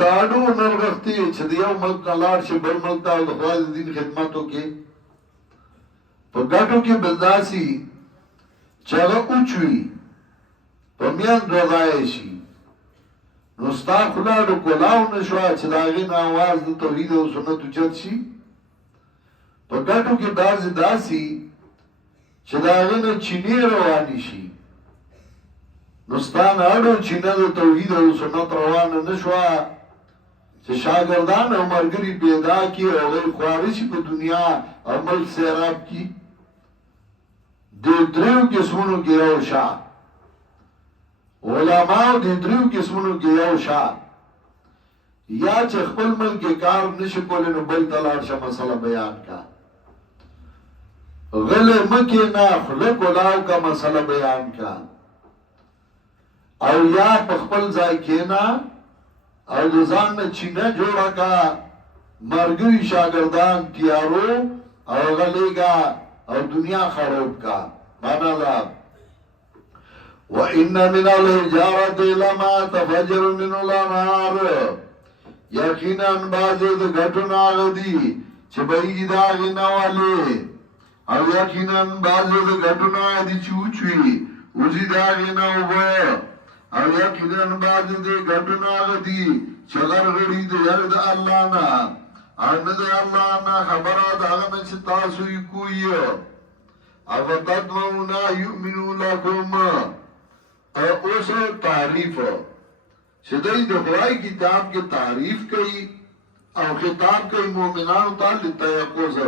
تاړو نرغختي چې د یو ملک نه لاړ شي بل ملک ته او د خدای د دین خدمت وکړي په ګټو کې بلداسي چې هغه اوچوي په میان دوځای شي نو ستا خوله د کولاو نه شوه چې د هغې نه اواز د توحید او سنت اوچت شي په ګټو کې بعضې داسي چې د هغې نه چینې روانې شي نو ستا نه اړو چینه د توحید او سنت روانه نه شوه چې شاگردان او ملګري پیدا کړي او هغوی خواره شي په دنیا او ملک سیراب کړي د دریو قسمونو کې یو شا علماء د دریو قسمونو کې یو شا یا چې خپل ملک کار نشي کولی نو بل ته لاړ شه مسله بیان کا غلې مکې نه خوله کولاو کا مسله بیان کا او یا په خپل ځای کېنه او د ځان نه چینه جوړه کا مرګري شاګردان تیارو او هغه لېږه او دنیا خراب کا معنا دا وَإِنَّ مِنَ الْحِجَارَةِ لَمَا تَفَجَّرُ مِنْهُ الْأَنْهَارُ یقیناً بعضې د ګټو نه هغه دي چې بهیږي د هغې نه والې او یقیناً بعضې د ګټو نه هغه دي چې وچوي وځي د هغې نه اوبه او یقیناً بعضې د ګټو نه هغه دي چې غرغړي د یار د الله نه او نه د الله نه خبره د هغه نه چې تاسو یې کوئ افتطمعون ان یؤمنوا لکم اوس تعریف چې دوی د خدای کتاب کې تعریف کوي او خطاب کوي مؤمنانو ته لتیقظ